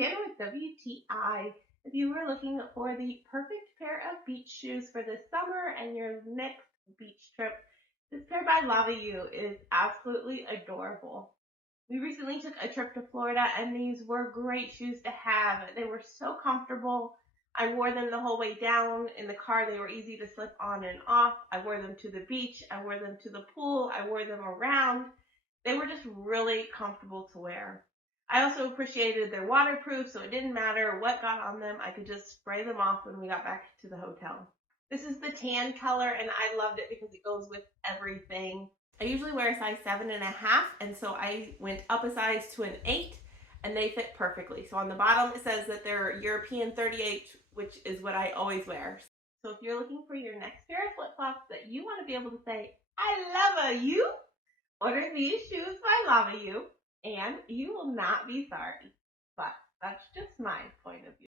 Hannah with WTI. If you were looking for the perfect pair of beach shoes for this summer and your next beach trip, this pair by LAVAU is absolutely adorable. We recently took a trip to Florida and these were great shoes to have. They were so comfortable. I wore them the whole way down in the car. They were easy to slip on and off. I wore them to the beach. I wore them to the pool. I wore them around. They were just really comfortable to wear. I also appreciated they're waterproof, so it didn't matter what got on them. I could just spray them off when we got back to the hotel. This is the tan color, and I loved it because it goes with everything. I usually wear a size 7.5, and so I went up a size to an 8, and they fit perfectly. So on the bottom, it says that they're European 38, which is what I always wear. So if you're looking for your next pair of flip-flops that you want to be able to say, I love you, order these shoes by LAVAU, and you will not be sorry. But that's just my point of view.